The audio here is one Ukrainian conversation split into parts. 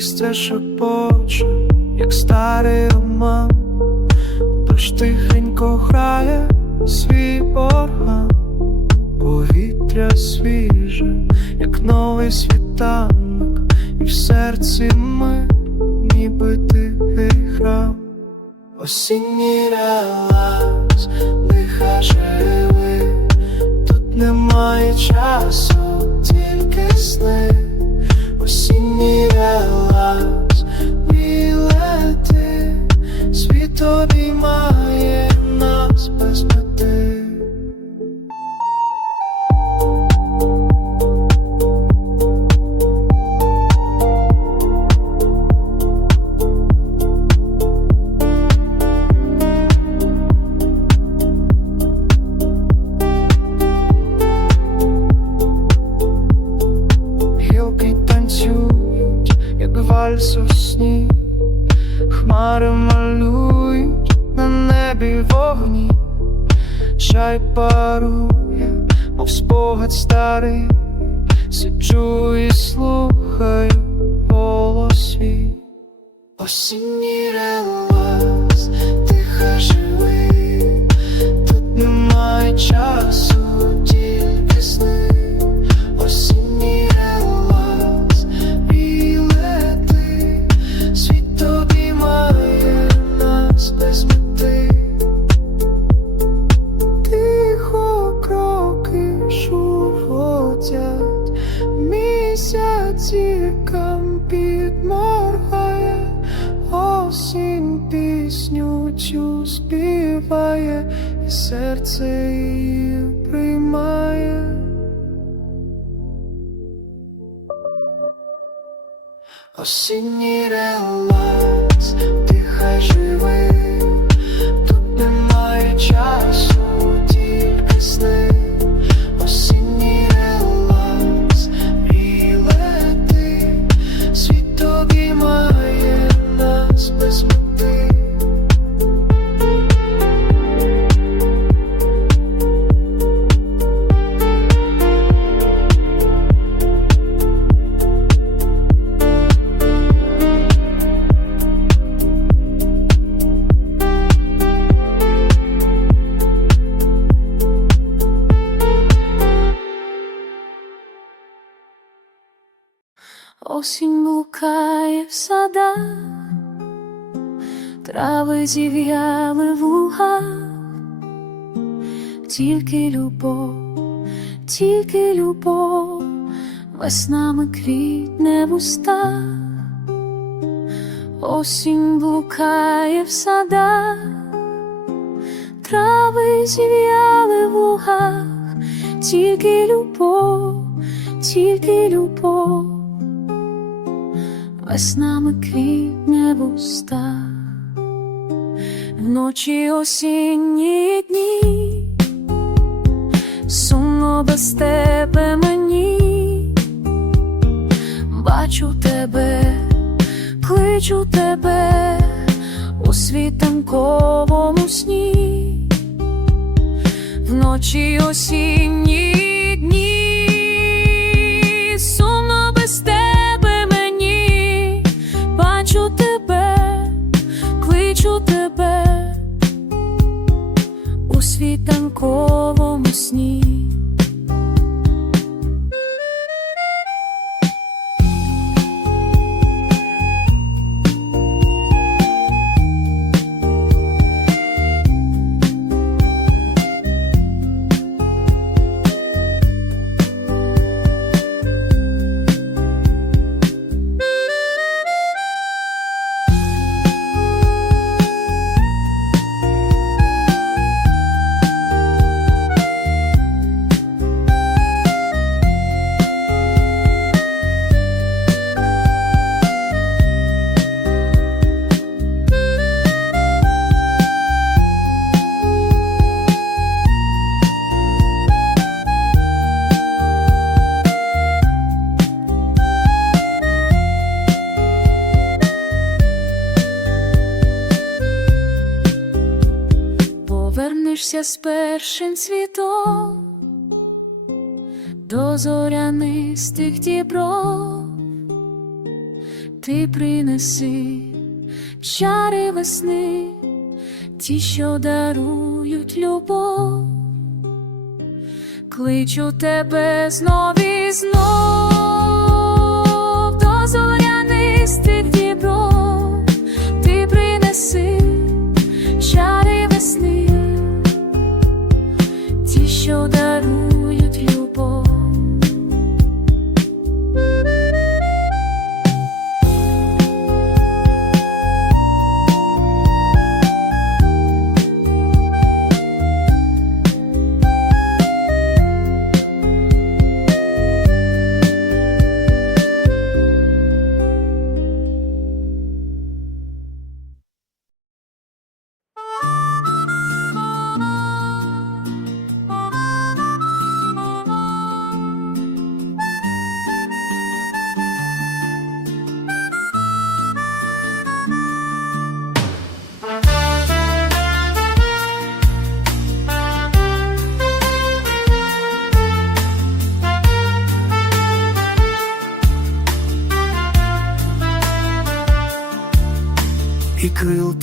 листя шепоче, як старий роман, дощ тихенько грає свій орган, повітря свіже, як новий світанок, і в серці ми, ніби тихий храм, осінній релакс, диха живи, тут немає часу, тільки сни, осінній обіймає нас без мети. Гілки танцюють, вальс у сні, хмари малюють на небі вогні, чай парує, мов спогад старий, сиджу і слухаю голос свій. Осінній релакс, серце її приймає. Осінній зів'яли в лугах, тільки любов, тільки любов, веснами квітне в устах, осінь блукає в садах, трави зів'яли в лугах, тільки любов, тільки любов. Веснами квітне в устах, вночі осінні дні, сумно без тебе мені, бачу тебе, кличу тебе у світанковому сні, вночі осінні Повернешся з першим світом. До зорянистих дібров, ти принеси чари весни, ті, що дарують любов, кличу тебе знов і знов до зорянистих ті, що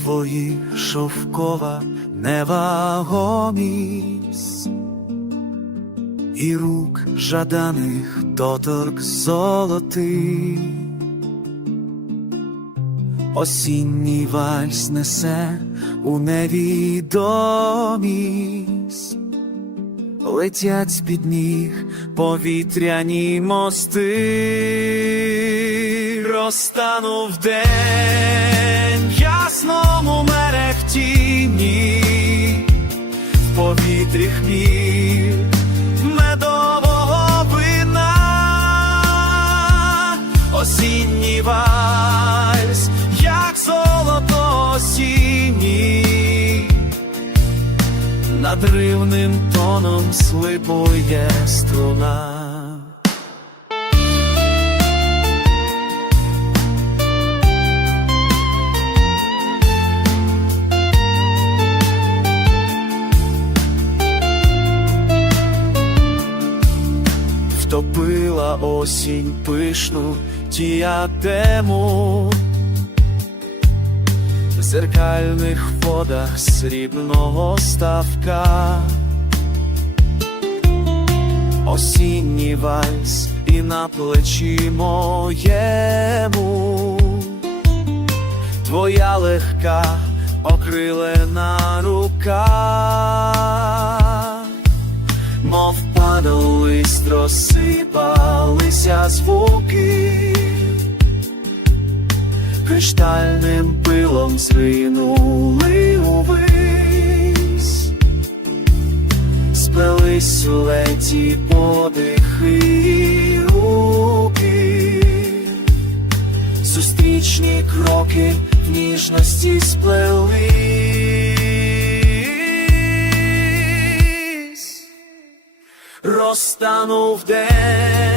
твоїх шовкова невагомість, і рук жаданих доторк золотий. Осінній вальс несе у невідомість, летять з-під ніг повітряні мости, розтанув день ясному мерехтінні, в повітрі хміль медового вина, осінній вальс, як золото осінній над ривним тоном слипує струна. Осінь пишну діадему в зеркальних водах срібного ставка, осінній вальс і на плечі моєму, твоя легка окрилена рука, мов падав лист, розсипалися звуки. Криштальним пилом зринули увись, сплелись леті подихи руки, зустрічні кроки ніжності сплелись. Розтанув день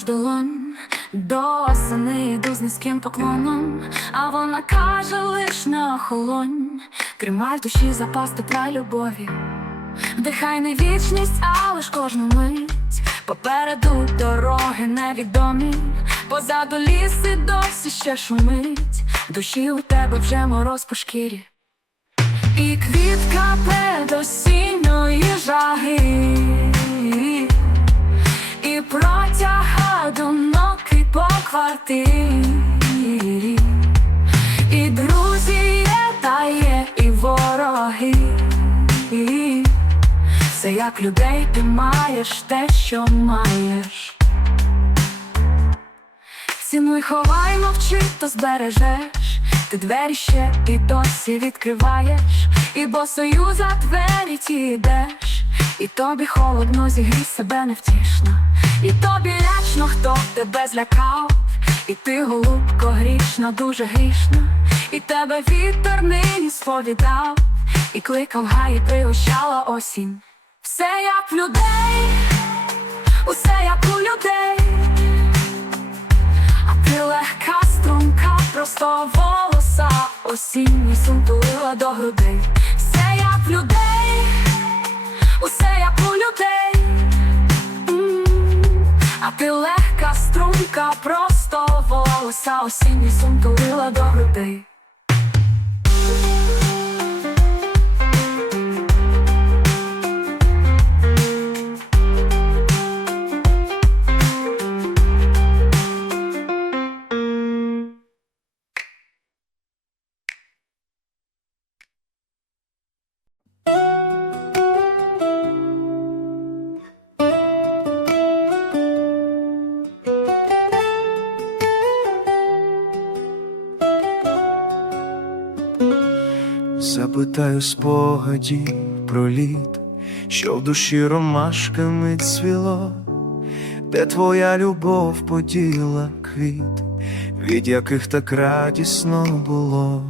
між долонь До осени йду з низьким поклоном, а вона каже лиш на охолонь. Тримай душі запас тепла любові. Вдихай не вічність, але ж кожну мить. Попереду дороги невідомі Позаду ліс і досі ще шумить. Душі у тебе вже мороз по шкірі. І квітка предосінньої жаги. І і по квартирі, і друзі є, та є, і вороги. Все як людей ти маєш те, що маєш. Цінуй, ховай, мовчи, то збережеш, ти двері ще і досі відкриваєш, і босою за двері ті йдеш, і тобі холодно, зігрій себе невтішно, і тобі лячно, хто тебе злякав, і ти, голубко, грішна, дуже грішна, і тебе вітер нині сповідав, і кликав гаї, пригощала осінь. Все як в людей, усе як у людей. А ти легка струнка, просто волоса осінні сунтулила до грудей. Все як в людей, усе як у людей. А ти легка струнка, просто волоса осінні сунтулила до грудей. Запитаю спогаді про літ, що в душі ромашками цвіло, де твоя любов поділа квіт, від яких так радісно було.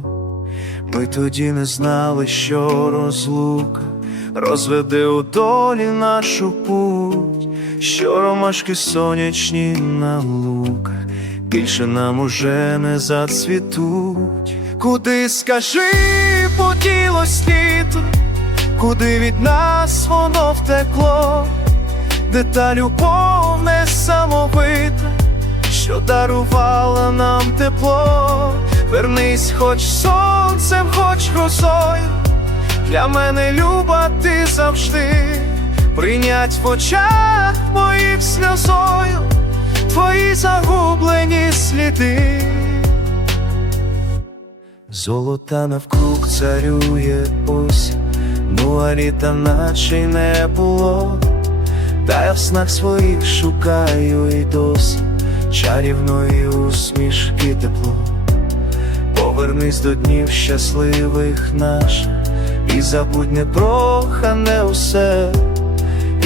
Ми тоді не знали, що розлука розведе у долі нашу путь, що ромашки сонячні на луках більше нам уже не зацвітуть. Куди скажи поділось літо, куди від нас воно втекло, де та любов несамовита, що дарувала нам тепло, вернись хоч сонцем, хоч грозою, для мене люба ти завжди, прийнять в очах моїх сльозою, твої загублені сліди. Золота навкруг царює ось, ну а літа наче й не було, та я в снах своїх шукаю і досі. Чарівної усмішки тепло. Повернись до днів щасливих наших, і забудь непрохане усе,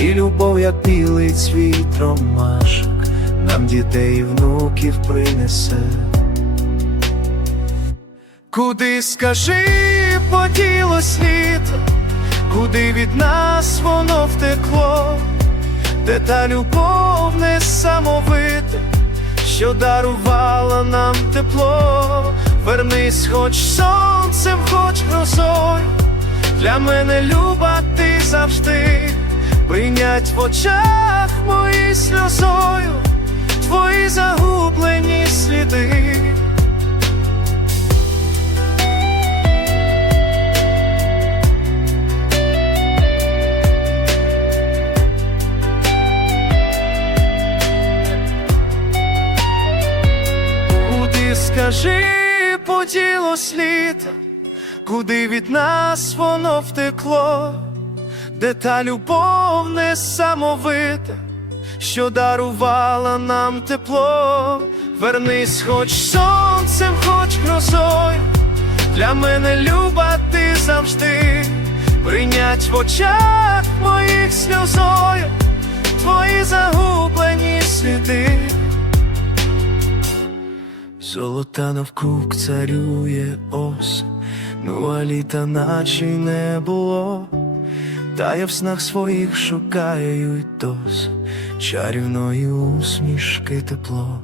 і любов, як білий цвіт ромашок, нам дітей і внуків принесе. Куди скажи поділось літо, куди від нас воно втекло, де та любов несамовита, що дарувала нам тепло, вернись хоч сонцем, хоч грозою, для мене люба ти завжди, прийнять в очах мої сльозою, твої загублені сліди. Куди скажи поділось літо, куди від нас воно втекло, де та любов несамовита, що дарувала нам тепло, вернись хоч сонцем, хоч грозою, для мене люба ти завжди, прийнять в очах моїх сльозою, твої загублені сліди. Золота навкруг царює ос, ну а літа наче й не було, та я в снах своїх шукаю й дос чарівної усмішки тепло.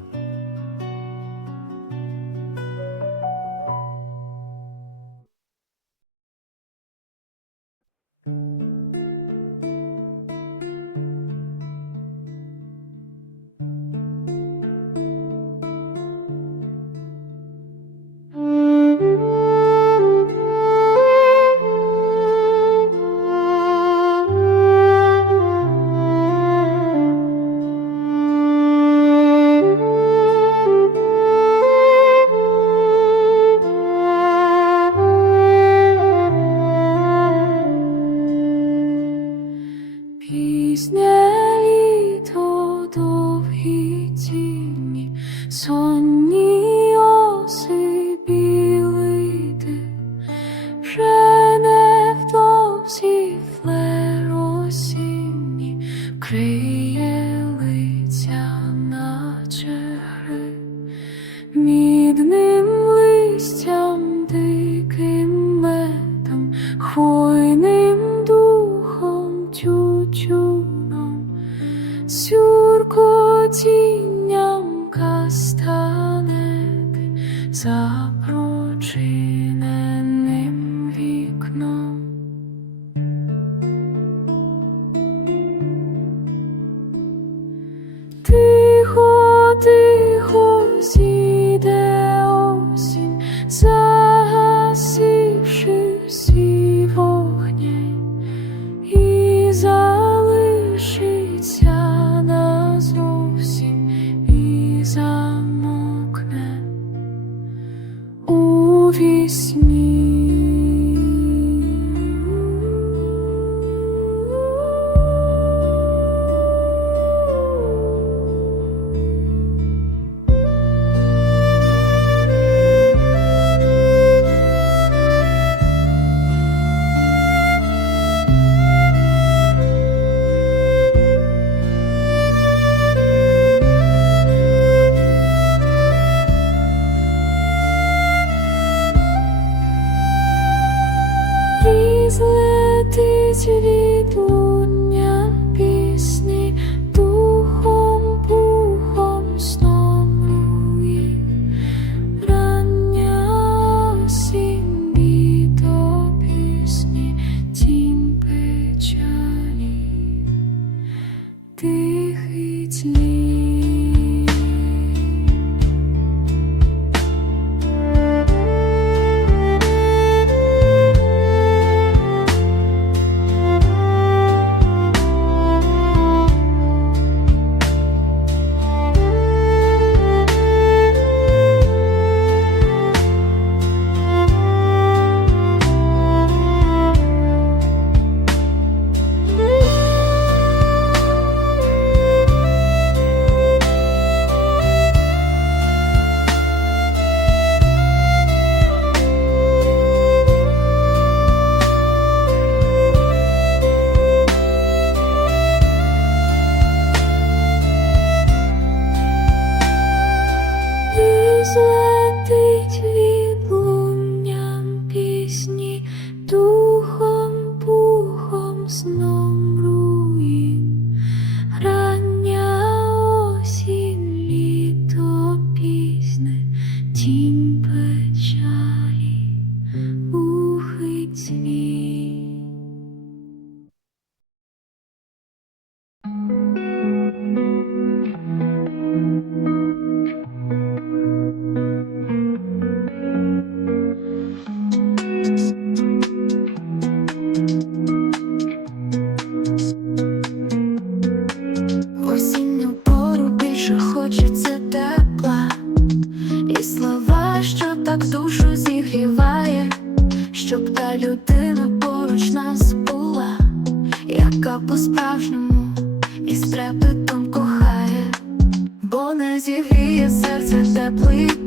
please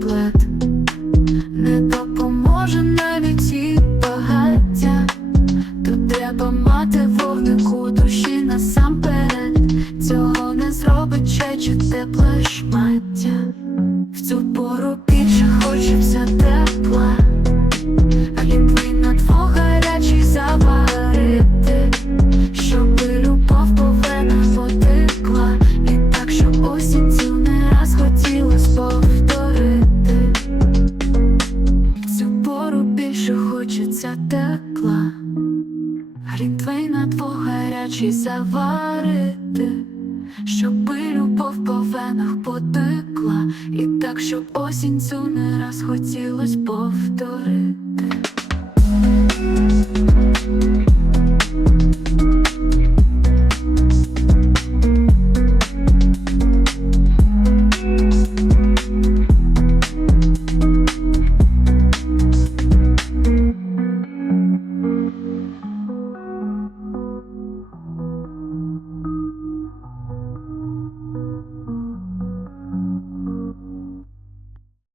на гарячі заварити, щоб любов по венах потикла, і так, щоб осінь цю не раз хотілось повторити.